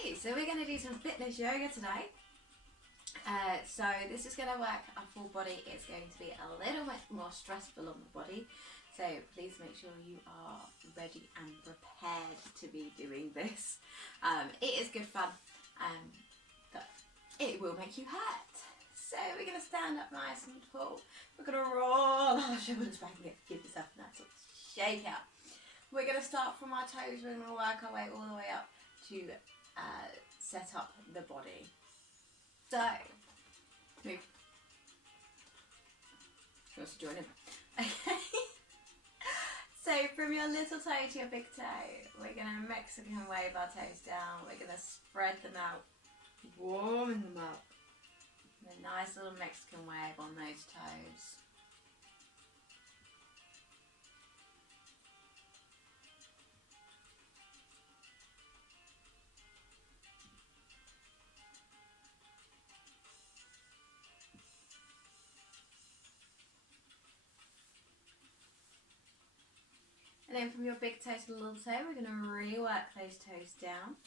Okay, so we're going to do some fitness yoga today. So this is going to work our full body. It's going to be a little bit more stressful on the body. So please make sure you are ready and prepared to be doing this. It is good fun, but it will make you hurt. So we're going to stand up nice and tall. We're going to roll our shoulders back and give yourself a nice little shake out. We're going to start from our toes. We're going to work our way all the way up to set up the body. So, move. She wants to join in. Okay. So from your little toe to your big toe, we're going to Mexican wave our toes down. We're going to spread them out, warming them up. And a nice little Mexican wave on those toes. And then from your big toe to the little toe, we're going to rework those toes down,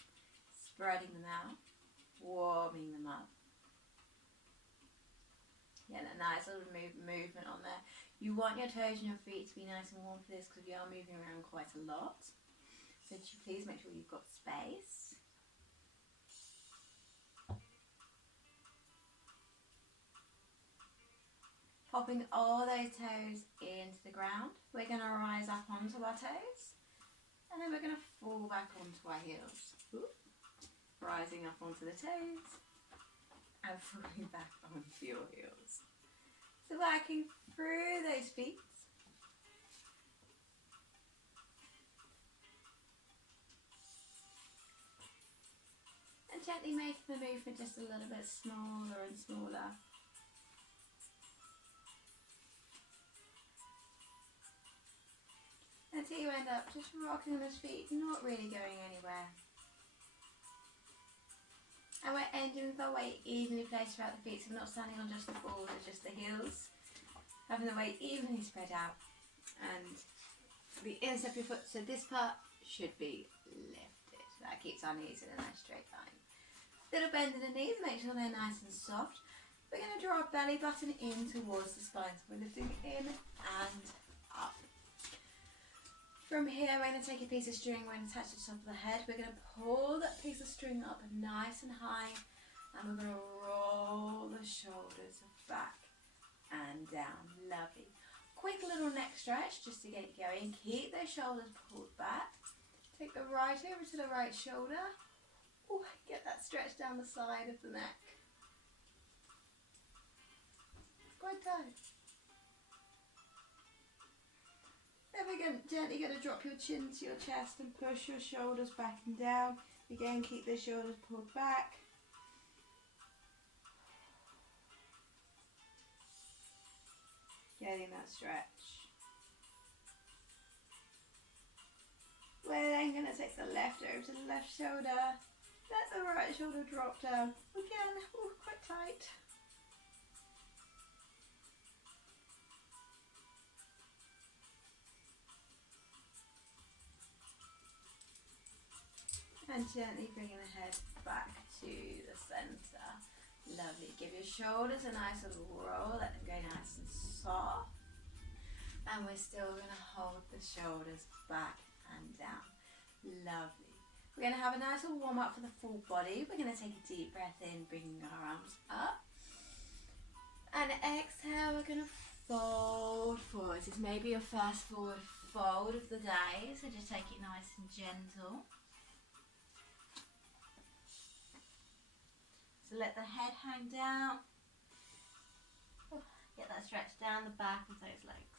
spreading them out, warming them up. Get a nice little movement on there. You want your toes and your feet to be nice and warm for this because you are moving around quite a lot. So please make sure you've got space. Popping all those toes into the ground. We're going to rise up onto our toes. And then we're going to fall back onto our heels. Ooh. Rising up onto the toes. And falling back onto your heels. So working through those feet. And gently making the movement just a little bit smaller and smaller. Until you end up just rocking those feet, not really going anywhere. And we're ending with our weight evenly placed throughout the feet, so we're not standing on just the balls or just the heels. Having the weight evenly spread out. And the inside of your foot, so this part should be lifted. That keeps our knees in a nice straight line. Little bend in the knees, make sure they're nice and soft. We're going to draw our belly button in towards the spine, so we're lifting in and up. From here, we're going to take a piece of string, we're going to attach it to the top of the head. We're going to pull that piece of string up nice and high, and we're going to roll the shoulders back and down. Lovely. Quick little neck stretch just to get it going. Keep those shoulders pulled back. Take the right over to the right shoulder. Ooh, get that stretch down the side of the neck. Quite tight. Then we're gently going to drop your chin to your chest and push your shoulders back and down. Again, keep the shoulders pulled back. Getting that stretch. We're then going to take the left over to the left shoulder. Let the right shoulder drop down. Again, ooh, quite tight. And gently bringing the head back to the centre. Lovely. Give your shoulders a nice little roll. Let them go nice and soft. And we're still going to hold the shoulders back and down. Lovely. We're going to have a nice little warm up for the full body. We're going to take a deep breath in, bringing our arms up. And exhale, we're going to fold forward. This is maybe your first forward fold of the day. So just take it nice and gentle. So let the head hang down. Get that stretch down the back of those legs.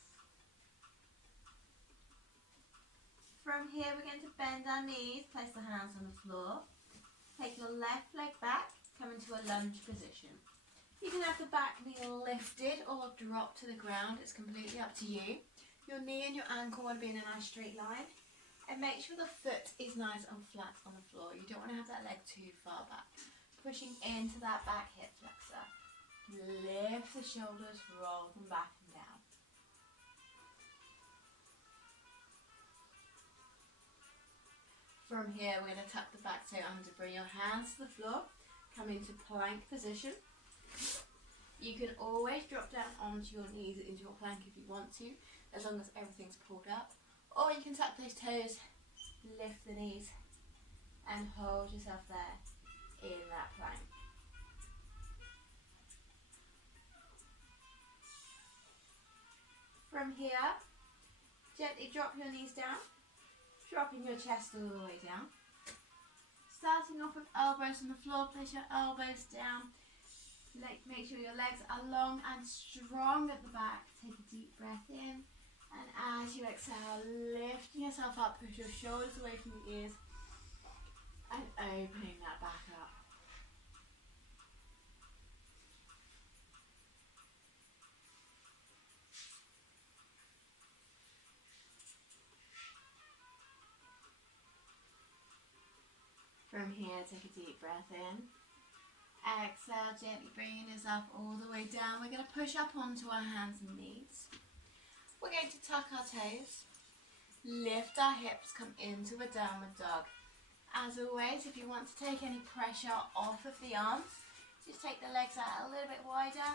From here, we're going to bend our knees, place the hands on the floor. Take your left leg back, come into a lunge position. You can have the back knee lifted or drop to the ground. It's completely up to you. Your knee and your ankle want to be in a nice straight line. And make sure the foot is nice and flat on the floor. You don't want to have that leg too far back. Pushing into that back hip flexor. Lift the shoulders, roll them back and down. From here, we're going to tuck the back toe under, bring your hands to the floor, come into plank position. You can always drop down onto your knees into your plank if you want to, as long as everything's pulled up. Or you can tuck those toes, lift the knees, and hold yourself there in that plank. From here, gently drop your knees down, dropping your chest all the way down. Starting off with elbows on the floor, place your elbows down. Make sure your legs are long and strong at the back. Take a deep breath in, and as you exhale, lifting yourself up, push your shoulders away from the ears, and opening that back up. From here, take a deep breath in. Exhale, gently bringing yourself all the way down. We're going to push up onto our hands and knees. We're going to tuck our toes, lift our hips, come into a downward dog. As always, if you want to take any pressure off of the arms, just take the legs out a little bit wider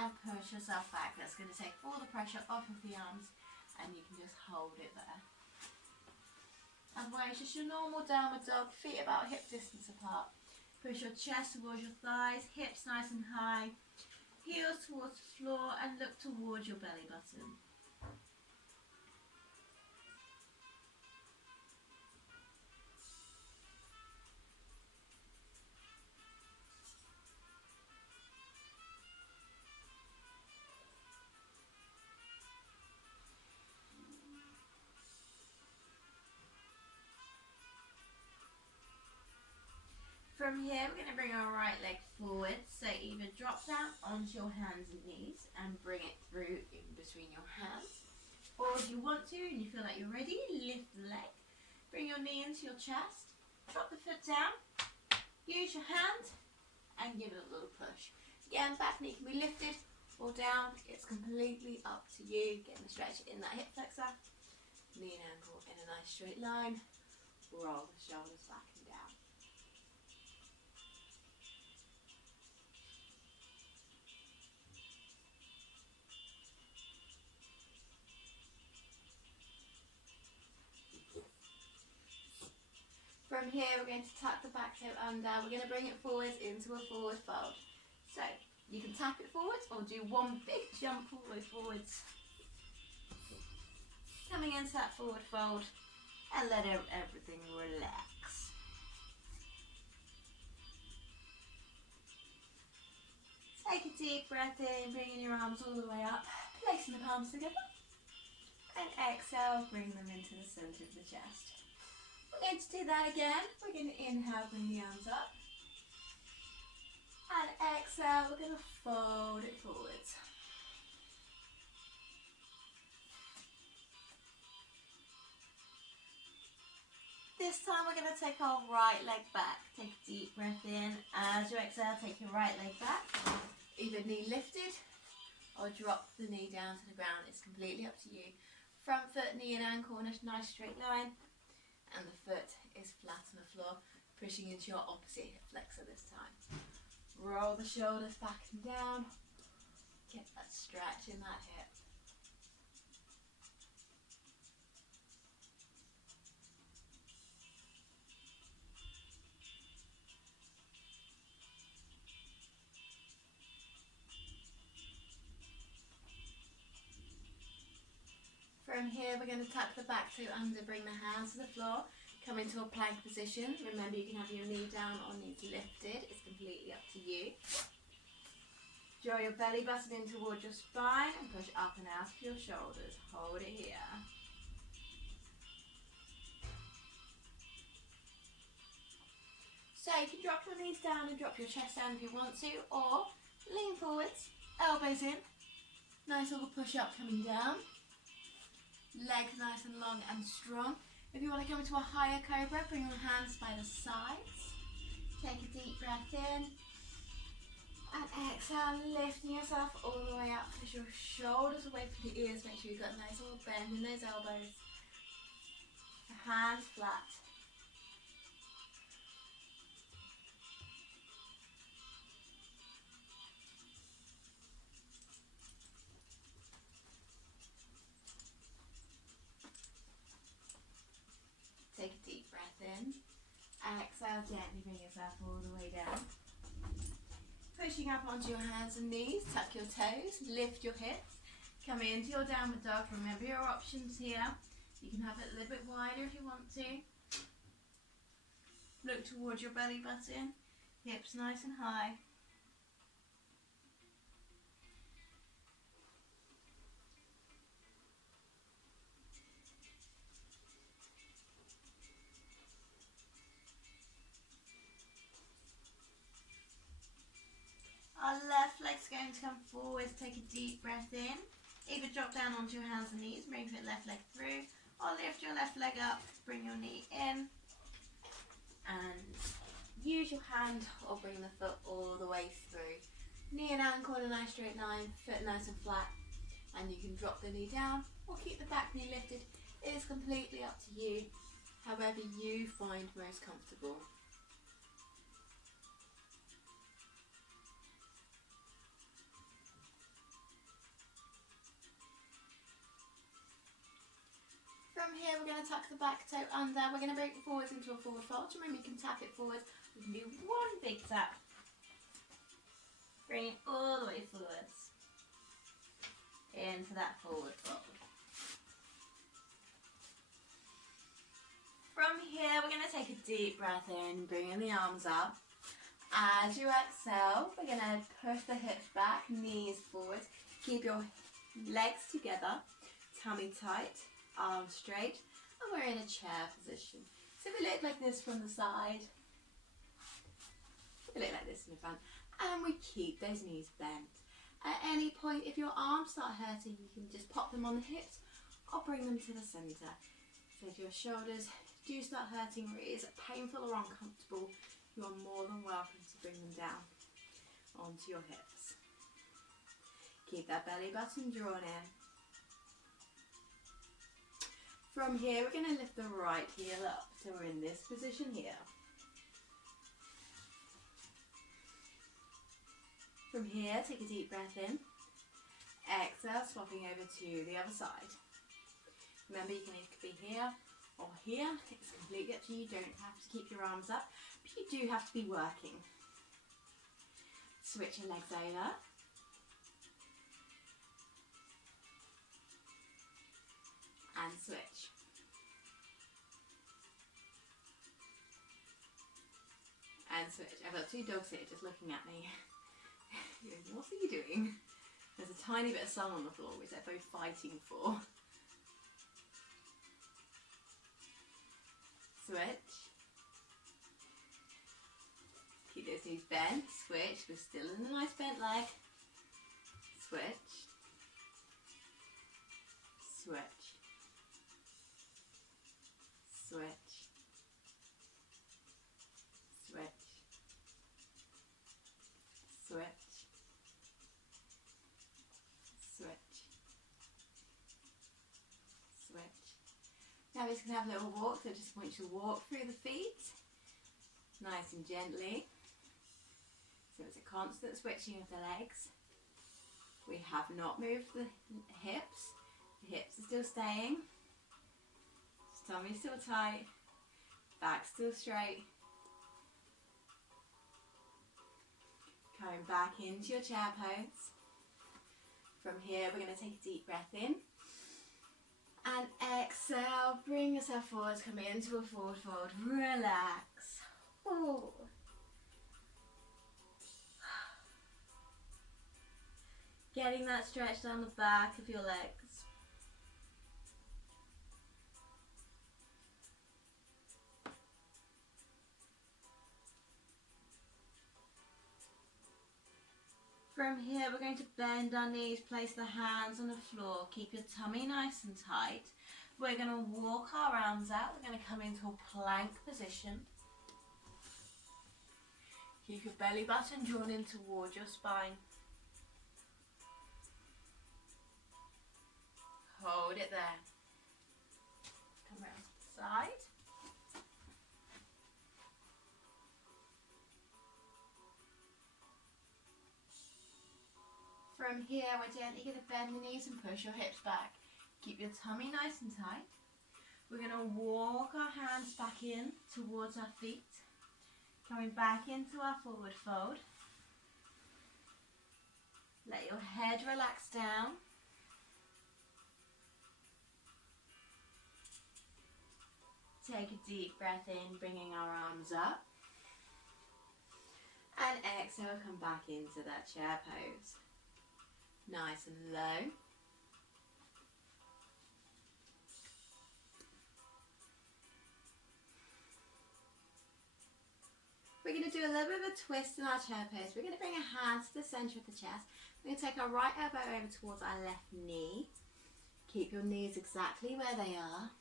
and push yourself back. That's going to take all the pressure off of the arms, and you can just hold it there. Otherwise, just your normal downward dog, feet about hip distance apart. Push your chest towards your thighs, hips nice and high, heels towards the floor, and look towards your belly button. From here, we're going to bring our right leg forward, so either drop down onto your hands and knees and bring it through in between your hands, or if you want to and you feel like you're ready, lift the leg, bring your knee into your chest, drop the foot down, use your hand and give it a little push. Again, back knee can be lifted or down, it's completely up to you. Getting the stretch in that hip flexor, knee and ankle in a nice straight line, roll the shoulders back and down. From here, we're going to tuck the back toe under. We're going to bring it forwards into a forward fold. So you can tap it forwards or do one big jump forwards. Coming into that forward fold and let everything relax. Take a deep breath in, bringing your arms all the way up, placing the palms together. And exhale, bring them into the centre of the chest. We're going to do that again. We're going to inhale, bring the arms up. And exhale, we're going to fold it forwards. This time we're going to take our right leg back. Take a deep breath in. As you exhale, take your right leg back. Either knee lifted or drop the knee down to the ground. It's completely up to you. Front foot, knee and ankle in a nice straight line. And the foot is flat on the floor, pushing into your opposite hip flexor this time. Roll the shoulders back and down. Get that stretch in that hip. From here, we're going to tuck the back toe under, bring the hands to the floor, come into a plank position. Remember, you can have your knee down or knees lifted. It's completely up to you. Draw your belly button in towards your spine and push up and out of your shoulders. Hold it here. So you can drop your knees down and drop your chest down if you want to, or lean forwards, elbows in. Nice little push up coming down. Legs nice and long and strong. If you want to come into a higher cobra, bring your hands by the sides. Take a deep breath in. And exhale, lifting yourself all the way up. Push your shoulders away from the ears. Make sure you've got a nice little bend in those elbows. The hands flat. Gently bring yourself all the way down. Pushing up onto your hands and knees, tuck your toes, lift your hips. Come into your downward dog. Remember your options here. You can have it a little bit wider if you want to. Look towards your belly button, hips nice and high. Our left leg's going to come forwards, take a deep breath in. Either drop down onto your hands and knees, bring your left leg through, or lift your left leg up, bring your knee in, and use your hand or bring the foot all the way through. Knee and ankle in a nice straight line, foot nice and flat, and you can drop the knee down or keep the back knee lifted. It is completely up to you, however you find most comfortable. From here, we're going to tuck the back toe under. We're going to bring it forwards into a forward fold. Remember, you can tap it forwards. We can do one big tap. Bring it all the way forwards into that forward fold. From here, we're going to take a deep breath in, bringing the arms up. As you exhale, we're going to push the hips back, knees forward. Keep your legs together, tummy tight. Arms straight, and we're in a chair position. So we look like this from the side, we look like this in the front, and we keep those knees bent. At any point, if your arms start hurting, you can just pop them on the hips or bring them to the centre. So if your shoulders do start hurting or it is painful or uncomfortable, you are more than welcome to bring them down onto your hips. Keep that belly button drawn in. From here, we're going to lift the right heel up, so we're in this position here. From here, take a deep breath in. Exhale, swapping over to the other side. Remember, you can either be here or here. It's completely up to you. You don't have to keep your arms up, but you do have to be working. Switch your legs over. And switch. And switch. I've got two dogs here just looking at me. What are you doing? There's a tiny bit of sun on the floor which they're both fighting for. Switch. Keep those knees bent. Switch. We're still in the nice bent leg. Switch. Switch. Switch. Switch. Switch. Switch. Switch. Now we're just going to have a little walk, so just want you to walk through the feet, nice and gently. So it's a constant switching of the legs. We have not moved the hips. The hips are still staying. Tummy still tight, back still straight. Coming back into your chair pose. From here, we're going to take a deep breath in. And exhale, bring yourself forward, come into a forward fold, relax. Ooh. Getting that stretch down the back of your legs. From here, we're going to bend our knees, place the hands on the floor, keep your tummy nice and tight. We're going to walk our arms out, we're going to come into a plank position. Keep your belly button drawn in towards your spine. Hold it there. Come around to the side. From here, we're gently going to bend the knees and push your hips back. Keep your tummy nice and tight. We're going to walk our hands back in towards our feet. Coming back into our forward fold. Let your head relax down. Take a deep breath in, bringing our arms up. And exhale, come back into that chair pose. Nice and low. We're going to do a little bit of a twist in our chair pose. We're going to bring a hand to the centre of the chest. We're going to take our right elbow over towards our left knee. Keep your knees exactly where they are.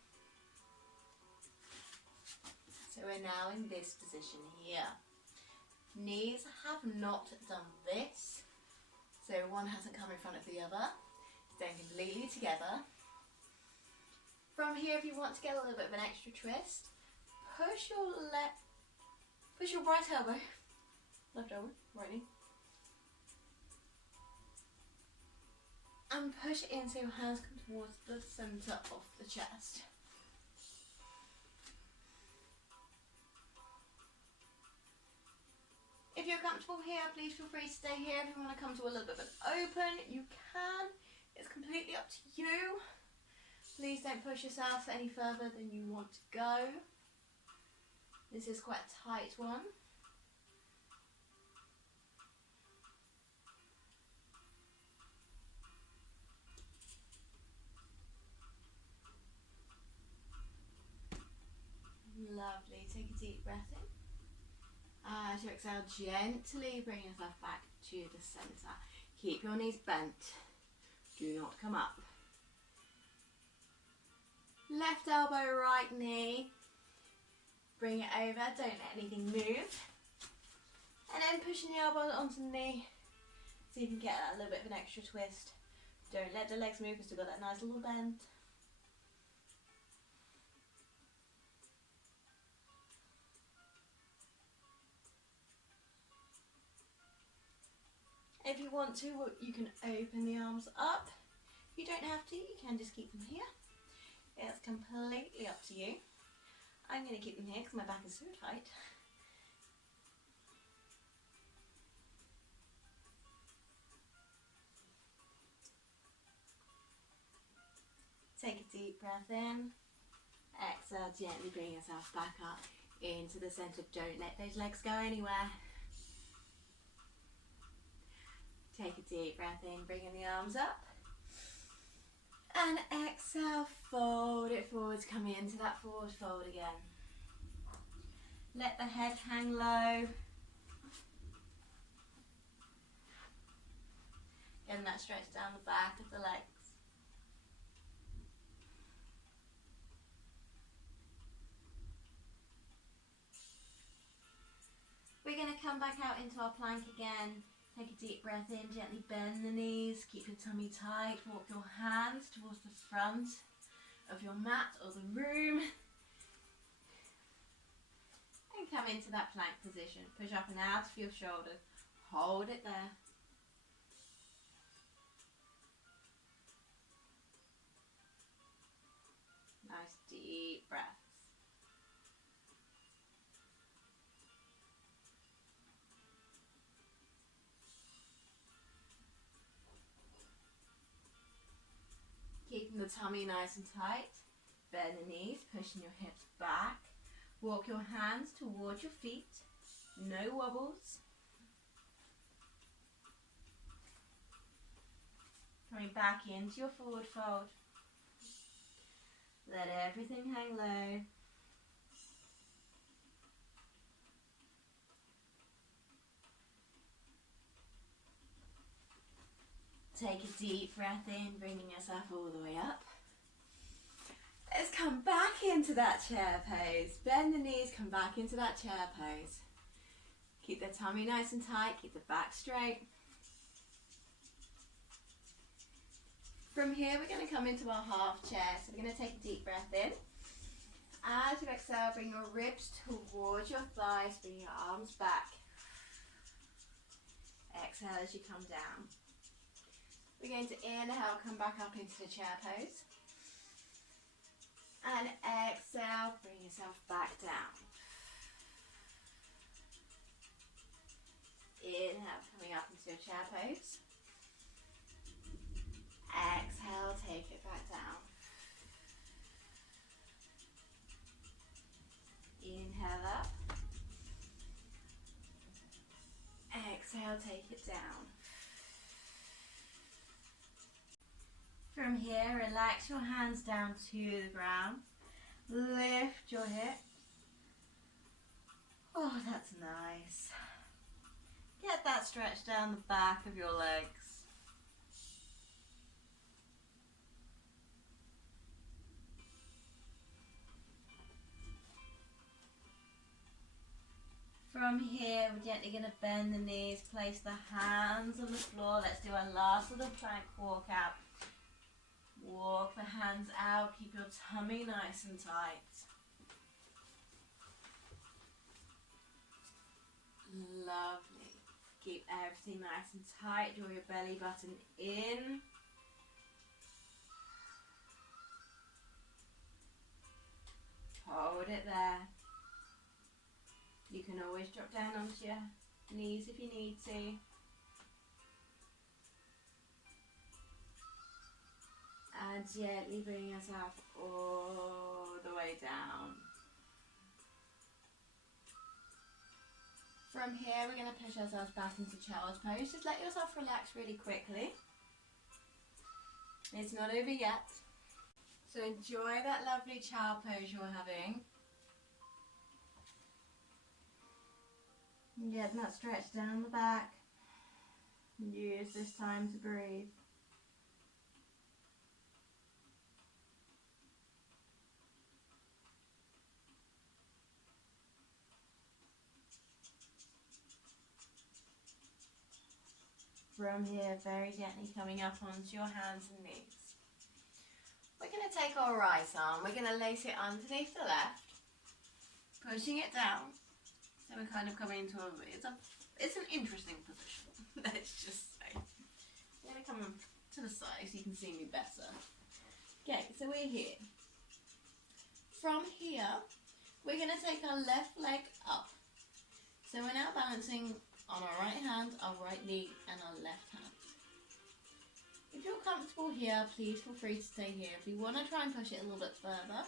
So we're now in this position here. Knees have not done this. So one hasn't come in front of the other. Staying completely together. From here, if you want to get a little bit of an extra twist, push your right elbow, left elbow, right knee, and push it in so your hands come towards the centre of the chest. If you're comfortable here, please feel free to stay here. If you want to come to a little bit of an open, you can. It's completely up to you. Please don't push yourself any further than you want to go. This is quite a tight one. Lovely. Take a deep breath in. As you exhale, gently bring yourself back to the centre. Keep your knees bent. Do not come up. Left elbow, right knee. Bring it over. Don't let anything move. And then pushing the elbow onto the knee. So you can get a little bit of an extra twist. Don't let the legs move because we've got that nice little bend. If you want to, you can open the arms up. You don't have to, you can just keep them here. It's completely up to you. I'm going to keep them here because my back is so tight. Take a deep breath in. Exhale, gently bring yourself back up into the centre. Don't let those legs go anywhere. Take a deep breath in, bringing the arms up. And exhale, fold it forwards, come into that forward fold again. Let the head hang low. Getting that stretch down the back of the legs. We're going to come back out into our plank again. Take a deep breath in, gently bend the knees, keep your tummy tight, walk your hands towards the front of your mat or the room. And come into that plank position. Push up and out of your shoulders. Hold it there. Nice deep breaths. Keeping the tummy nice and tight. Bend the knees, pushing your hips back. Walk your hands towards your feet. No wobbles. Coming back into your forward fold. Let everything hang low. Take a deep breath in, bringing yourself all the way up. Let's come back into that chair pose. Bend the knees, come back into that chair pose. Keep the tummy nice and tight, keep the back straight. From here, we're going to come into our half chair. So we're going to take a deep breath in. As you exhale, bring your ribs towards your thighs, bring your arms back. Exhale as you come down. We're going to inhale, come back up into the chair pose. And exhale, bring yourself back down. into a chair pose. Exhale, take it back down. Inhale up. Exhale, take it down. From here, relax your hands down to the ground. Lift your hips. Oh, that's nice. Get that stretch down the back of your legs. From here, we're gently going to bend the knees, place the hands on the floor. Let's do our last little plank walk out. Walk the hands out, keep your tummy nice and tight. Lovely. Keep everything nice and tight. Draw your belly button in. Hold it there. You can always drop down onto your knees if you need to. And gently bring yourself all the way down. From here, we're going to push ourselves back into child's pose. Just let yourself relax really quickly. It's not over yet. So enjoy that lovely child pose you're having. Get that stretch down the back. Use this time to breathe. From here, very gently coming up onto your hands and knees. We're going to take our right arm, we're going to lace it underneath the left, pushing it down. So we're kind of coming into it's an interesting position, let's just say. I'm going to come to the side so you can see me better. Okay, so we're here. From here, we're going to take our left leg up. So we're now balancing on our right hand, our right knee, and our left hand. If you're comfortable here, please feel free to stay here. If you want to try and push it a little bit further,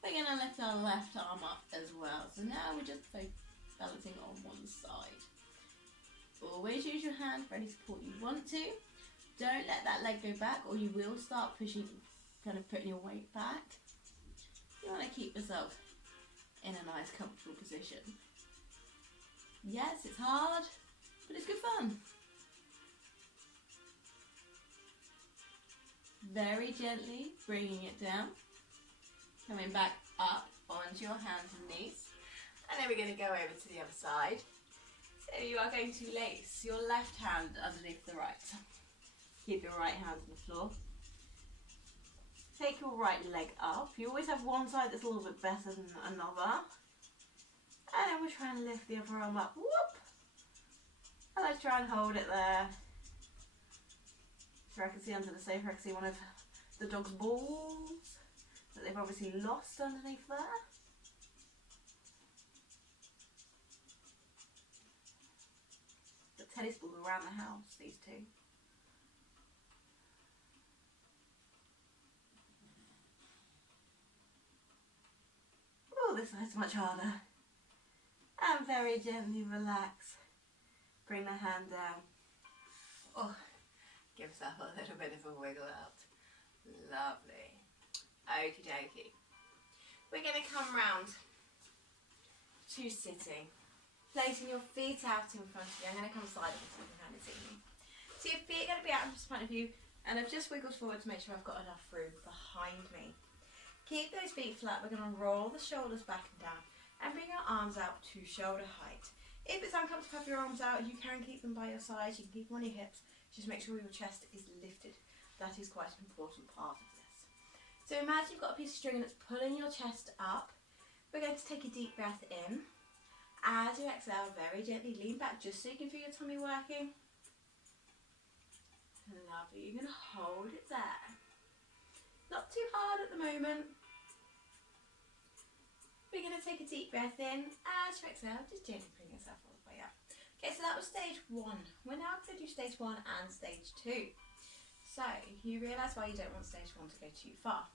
we're going to lift our left arm up as well. So now we're just balancing on one side. Always use your hand for any support you want to. Don't let that leg go back or you will start pushing, kind of putting your weight back. You want to keep yourself in a nice comfortable position. Yes, it's hard, but it's good fun. Very gently bringing it down, coming back up onto your hands and knees, and then we're going to go over to the other side. So you are going to lace your left hand underneath the right. Keep your right hand on the floor. Take your right leg up. You always have one side that's a little bit better than another. And then we're trying to lift the other arm up. Whoop! And let's try and hold it there. So I can see under the sofa, I can see one of the dog's balls that they've obviously lost underneath there. The tennis balls around the house, these two. Oh, this side's much harder. And very gently relax. Bring the hand down. Oh, give yourself a little bit of a wiggle out. Lovely. Okie dokie. We're going to come round to sitting. Placing your feet out in front of you. I'm going to come sideways so you can kind of see me. So your feet are going to be out in front of you, and I've just wiggled forward to make sure I've got enough room behind me. Keep those feet flat. We're going to roll the shoulders back and down and bring your arms out to shoulder height. If it's uncomfortable to have your arms out, you can keep them by your sides. You can keep them on your hips. Just make sure your chest is lifted. That is quite an important part of this. So imagine you've got a piece of string that's pulling your chest up. We're going to take a deep breath in. As you exhale, very gently lean back just so you can feel your tummy working. Lovely. You're going to hold it there. Not too hard at the moment. We're going to take a deep breath in. As you exhale, just gently bring yourself all the way up. Okay, so that was stage 1. We're now going to do stage 1 and stage 2. So, you realise why you don't want stage 1 to go too far.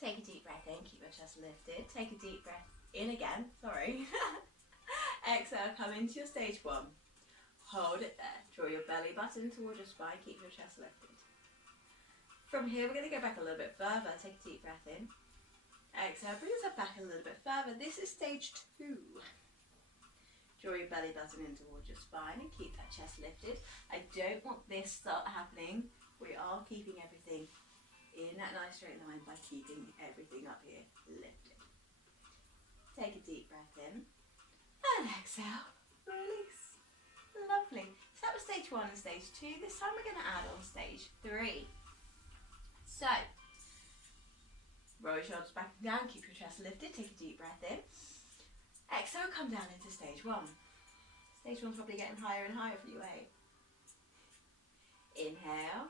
Take a deep breath in, keep your chest lifted. Take a deep breath in again, sorry. Exhale, come into your stage 1. Hold it there. Draw your belly button towards your spine, keep your chest lifted. From here, we're going to go back a little bit further. Take a deep breath in. Exhale, bring yourself back a little bit further. This is stage 2. Draw your belly button in towards your spine and keep that chest lifted. I don't want this start happening. We are keeping everything in that nice straight line by keeping everything up here lifted. Take a deep breath in and exhale, release. Lovely. So that was stage 1 and stage 2. This time we're going to add on stage 3. So, roll your shoulders back and down, keep your chest lifted, take a deep breath in. Exhale, come down into stage 1. Stage 1's probably getting higher and higher for you, eh? Inhale,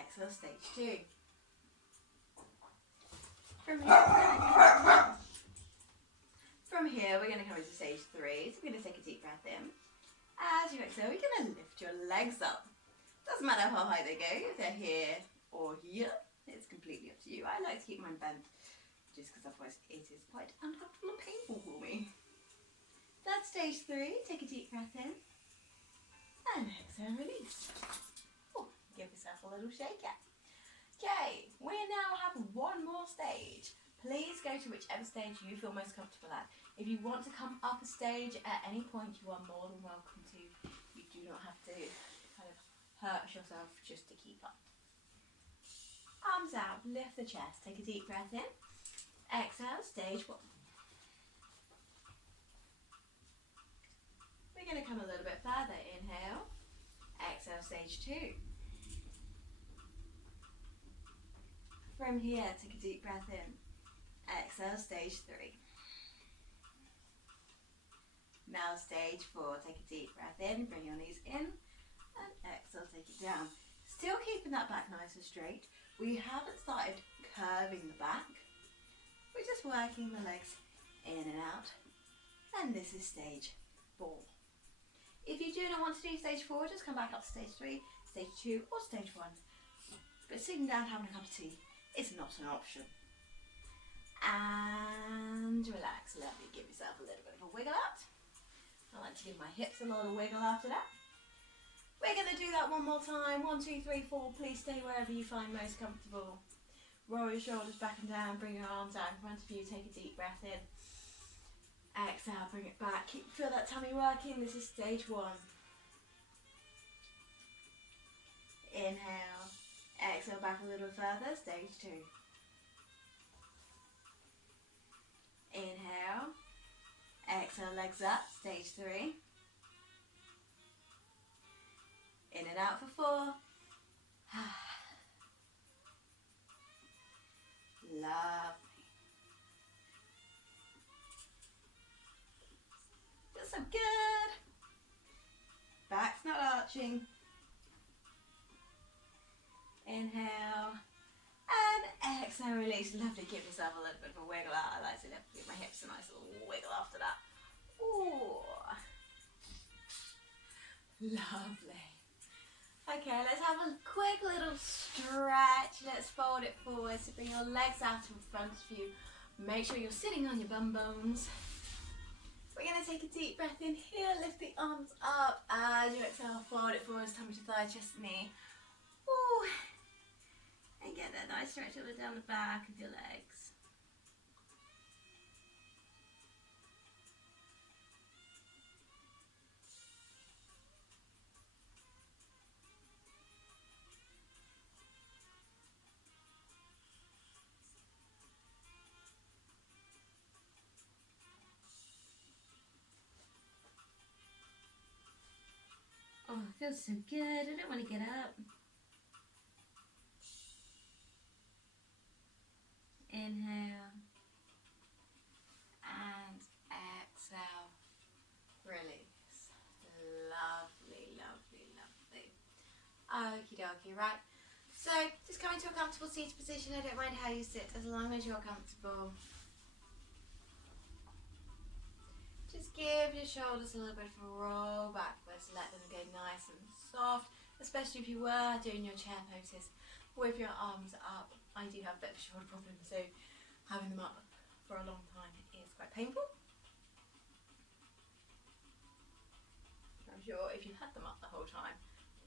exhale, stage 2. From here, we're going to come into stage 3. So we're going to take a deep breath in. As you exhale, we're going to lift your legs up. Doesn't matter how high they go, if they're here or here. It's completely up to you. I like to keep mine bent, just because otherwise it is quite uncomfortable and painful for me. That's stage 3. Take a deep breath in. And exhale, release. Oh, give yourself a little shaker. Okay, we now have one more stage. Please go to whichever stage you feel most comfortable at. If you want to come up a stage at any point, you are more than welcome to. You do not have to kind of hurt yourself just to keep up. Arms out, lift the chest. Take a deep breath in. Exhale, stage 1. We're going to come a little bit further. Inhale. Exhale, stage 2. From here, take a deep breath in. Exhale, stage 3. Now stage 4. Take a deep breath in, bring your knees in, and exhale, take it down. Still keeping that back nice and straight. We haven't started curving the back. We're just working the legs in and out. And this is stage 4. If you do not want to do stage 4, just come back up to stage 3, stage 2, or stage 1. But sitting down having a cup of tea is not an option. And relax. Lovely. Give yourself a little bit of a wiggle out. I like to give my hips a little wiggle after that. We're going to do that one more time. 1, 2, 3, 4. Please stay wherever you find most comfortable. Roll your shoulders back and down. Bring your arms out in front of you. Take a deep breath in. Exhale. Bring it back. Feel that tummy working. This is stage 1. Inhale. Exhale back a little further. Stage 2. Inhale. Exhale, legs up. Stage 3. In and out for 4. Lovely. Feels so good. Back's not arching. Inhale. And exhale, release. Lovely. Give yourself a little bit of a wiggle out. I like to give my hips a nice little wiggle after that. Ooh. Lovely. Okay, let's have a quick little stretch. Let's fold it forward. So bring your legs out in front of you. Make sure you're sitting on your bum bones. We're going to take a deep breath in here. Lift the arms up. As you exhale, fold it forward. Tummy to thigh, chest, knee. Ooh. And get that nice stretch all down the back of your legs. Oh, it feels so good. I don't want to get up. Inhale. And exhale. Release. Lovely, lovely, lovely. Okie dokie, right. So, just come into a comfortable seated position. I don't mind how you sit as long as you're comfortable. Just give your shoulders a little bit of a roll backwards, let them go nice and soft, especially if you were doing your chair poses with your arms up. I do have a bit of a shoulder problem, so having them up for a long time is quite painful. I'm sure if you had them up the whole time,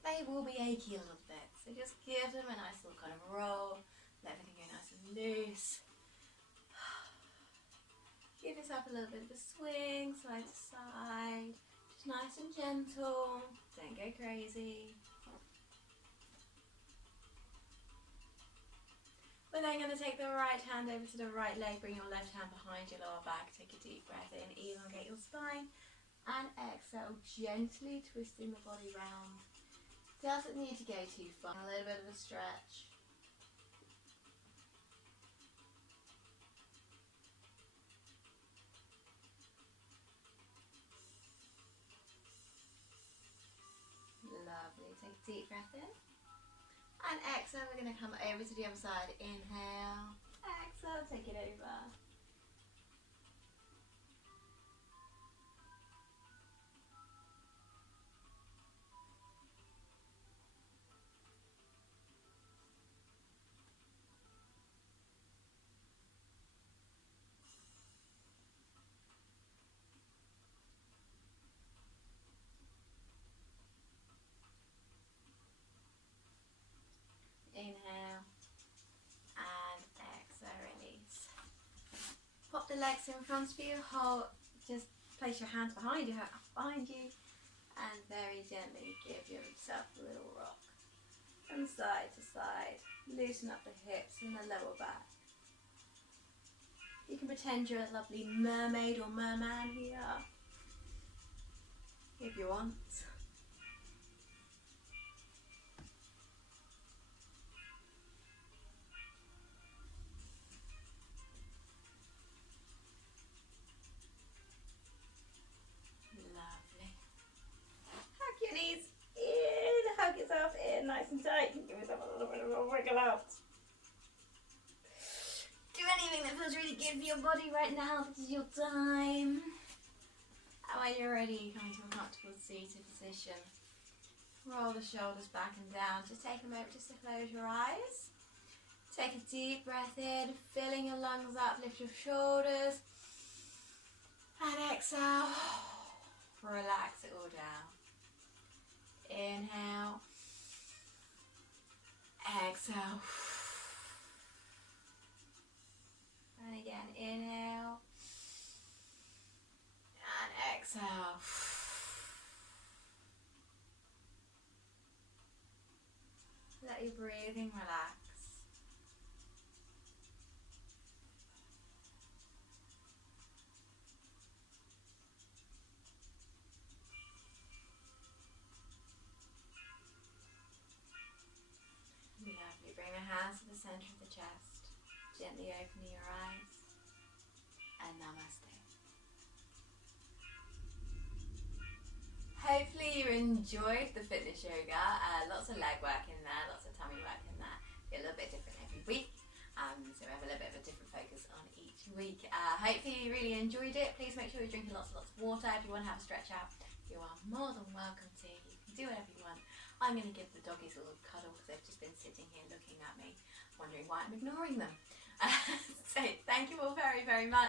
they will be achy a little bit. So just give them a nice little kind of roll, let everything go nice and loose. Give yourself a little bit of a swing, side to side, just nice and gentle, don't go crazy. We're then going to take the right hand over to the right leg, bring your left hand behind your lower back, take a deep breath in, elongate your spine, and exhale, gently twisting the body round. Doesn't need to go too far, a little bit of a stretch. Lovely, take a deep breath in. And exhale, we're going to come over to the other side. Inhale, exhale, take it over. Inhale, and exhale, release. Pop the legs in front of you, hold, just place your hands behind you, and very gently give yourself a little rock from side to side. Loosen up the hips and the lower back. You can pretend you're a lovely mermaid or merman here, if you want. Lovely. Hug your knees in, hug yourself in nice and tight. Give yourself a little bit of a wiggle out. Do anything that feels really good for your body right now. This is your time. And when you're ready, come into a comfortable seated position. Roll the shoulders back and down. Just take a moment just to close your eyes. Take a deep breath in, filling your lungs up, lift your shoulders. And exhale. Relax it all down. Inhale. Exhale. And again, inhale. And exhale. Let your breathing relax. Lovely. Bring the hands to the center of the chest. Gently opening your eyes. And namaste. Hopefully you enjoyed the fitness yoga. Lots of leg work in there, lots of tummy work in there. Be a little bit different every week. So we have a little bit of a different focus on each week. Hopefully you really enjoyed it. Please make sure you're drinking lots and lots of water. If you want to have a stretch out, you are more than welcome to. You can do whatever you want. I'm going to give the doggies a little cuddle because they've just been sitting here looking at me, wondering why I'm ignoring them. So thank you all very, very much.